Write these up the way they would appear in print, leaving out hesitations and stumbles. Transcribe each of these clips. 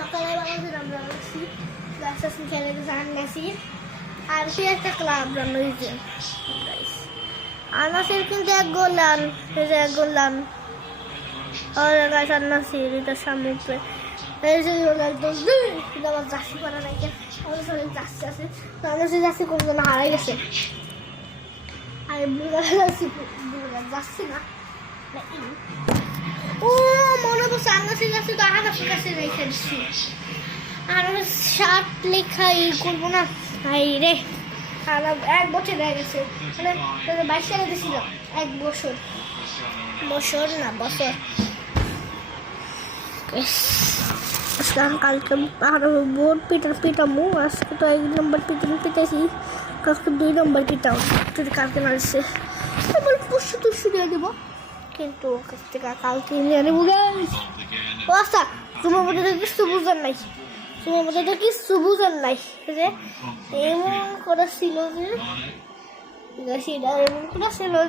সকালে বাংলাদেশ আমরা আসছি ক্লাস খেলে জান গেছি আর কি একটা ক্লাব রান্না হয়েছে আনাসির কিন্তু এক গোলান আর গাছ আনাসির এটা সামনে আমার জার্সি করা নাই আমাদের সবাই জার্সি আছে আনাসির জার্সি কোন জন্য হারাই গেছে আর জার্সি না ও মনে করছে আনাসির জার্সি তো আনাসির কাছে রেখে দিচ্ছি আর শার্ট লেখা করবো না হাই রে আর 1 বছর হয়ে গেছে 22 সালে দিয়েছিল 1 বছর না বছর কালকে আরো বোর্ড পিটামো আজকে তো 1 নম্বর পিটাইছি কালকে 2 নম্বর পিটাও যদি কালকে না আসছে তারপর পরশু দিয়ে দেবো কিন্তু কালকে নিয়ে নেবো আচ্ছা তোমার মধ্যে কিছু বুঝার নাই যে এমন করেছিল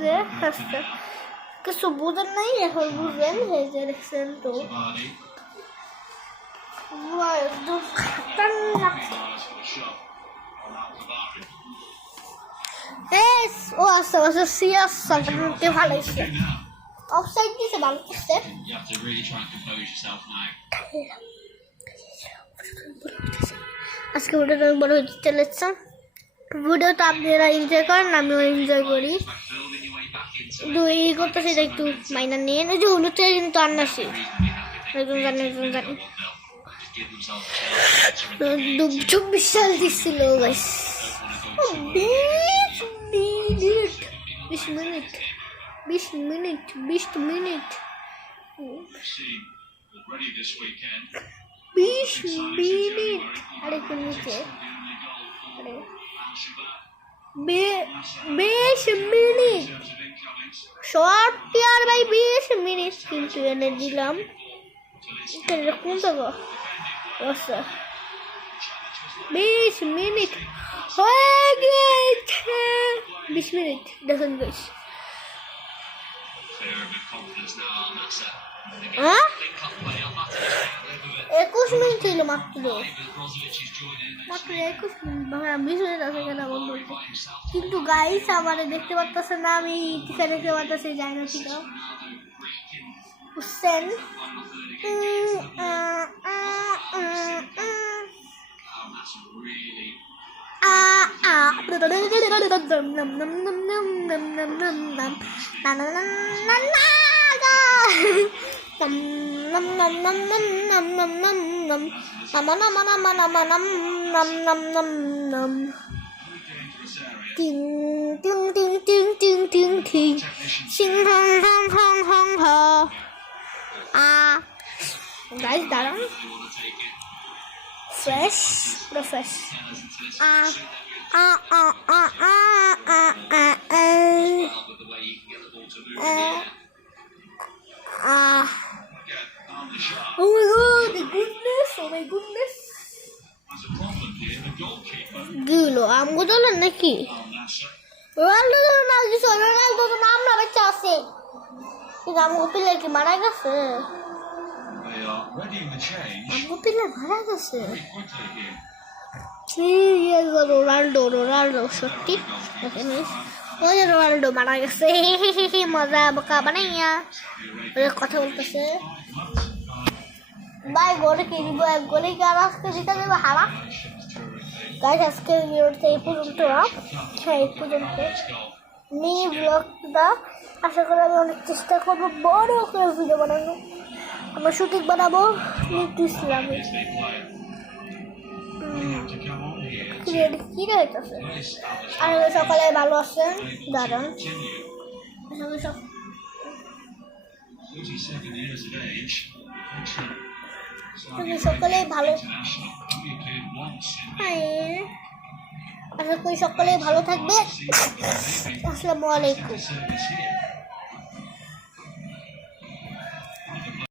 যে কিছু বুঝেন নাই এখন বুঝবেন এই যে দেখছেন তো ও আচ্ছা সিরিয়াস ভালো হয়েছে অফসাইড দিয়েছে ভালো করছে আজকে ভিডিওটা বড় হতে চলেছে ভিডিওটা আপনারা এনজয় করেন আমিও এনজয় করি দুই করতেছি একটু মাইনা নিয়ে ওই যে হলুদ থেকে কিন্তু আন্নাসি একদম জানি 24 সাল দিচ্ছিল 20 মিনিট আরে কোন নিচে 20 মিনিট শর্ট ইয়ার ভাই 20 মিনিট কিন্তু এনে দিলাম কোন জায়গা আচ্ছা 20 মিনিট হয়ে গেছে 20 মিনিট দেখুন গাইস হ্যাঁ 21 মিনিট ছিল মাত্র 21 মিনিট 20 মিনিট আছে কেন বন্ধু কিন্তু গাইস আমারে দেখতে পারতেছে না আমি টিকা দেখতে পারতেছি যাই না ঠিক বুঝছেন guys dalam fresh oh my goodness gila amgo jalan naki Ronaldo na giso Ronaldo to naam na bachcha ase কিন্তু আমগো পিলার কি মারা গেছে আমগো পিলার মারা গেছে রোনাল্ডো সত্যি ওই রোনাল্ডো মারা গেছে মজা বোকা বানাইয়া কথা বলতেছে ভাই গোলে কি দিব এক গোলে কি আর আজকে জিতে দেবে হারা গাইস আজকের ভিডিওটা এই পর্যন্ত এই পর্যন্ত মিনি ব্লগটা আশা করি আমি অনেক চেষ্টা করবো বড় করে ভিডিও বানানো আমরা শুটিং বানাবো নিতু ইসলামে কি রয়েছে আর সকালে ভালো আছেন দাঁড়ান সকালে ভালো আশা করি সকলে ভালো থাকবে আসসালামু আলাইকুম